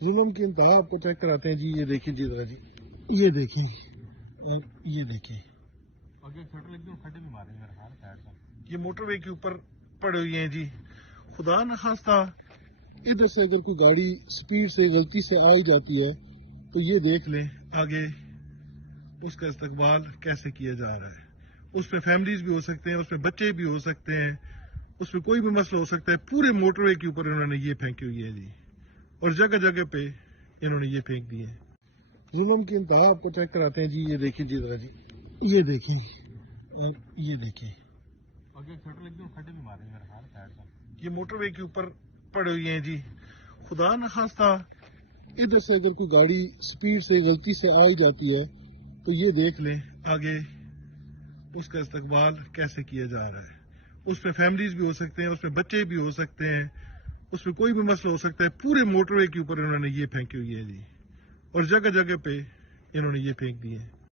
जुल्म की इंतहा आपको चेक कराते हैं जी। ये देखिए जी, जरा जी, ये देखिए और ये देखिए, खड्डे भी मारे मेरे हाल साइड से। ये मोटरवे के ऊपर पड़े हुए हैं जी। खुदा न खास्ता इधर से अगर कोई गाड़ी स्पीड से गलती से आ ही जाती है तो ये देख लें आगे उसका इस्तकबाल कैसे किया जा रहा है। उसमें फैमिलीज भी हो सकते हैं, उसमें बच्चे भी हो सकते हैं, उसमें कोई भी मसला हो सकता है। पूरे मोटरवे के ऊपर इन्होंने ये फेंकी हुई है जी, और जगह जगह पे इन्होंने ये फेंक दिए। जुल्म की इंतहा आपको चेक कराते हैं जी। ये देखिए जी, जरा जी, ये देखिए और ये देखिए, खड्डे भी मारे मेरे हाल साइड से। ये मोटरवे के ऊपर पड़े हुए हैं जी। खुदा न खास्ता इधर से अगर कोई गाड़ी स्पीड से गलती से आ ही जाती है तो ये देख लें आगे उसका इस्तकबाल कैसे किया जा रहा है। उसमें फैमिलीज भी हो सकते हैं, उसमें बच्चे भी हो सकते हैं, उसमें कोई भी मसला हो सकता है। पूरे मोटरवे के ऊपर इन्होंने ये फेंकी हुई है जी, और जगह जगह पे इन्होंने ये फेंक दिए।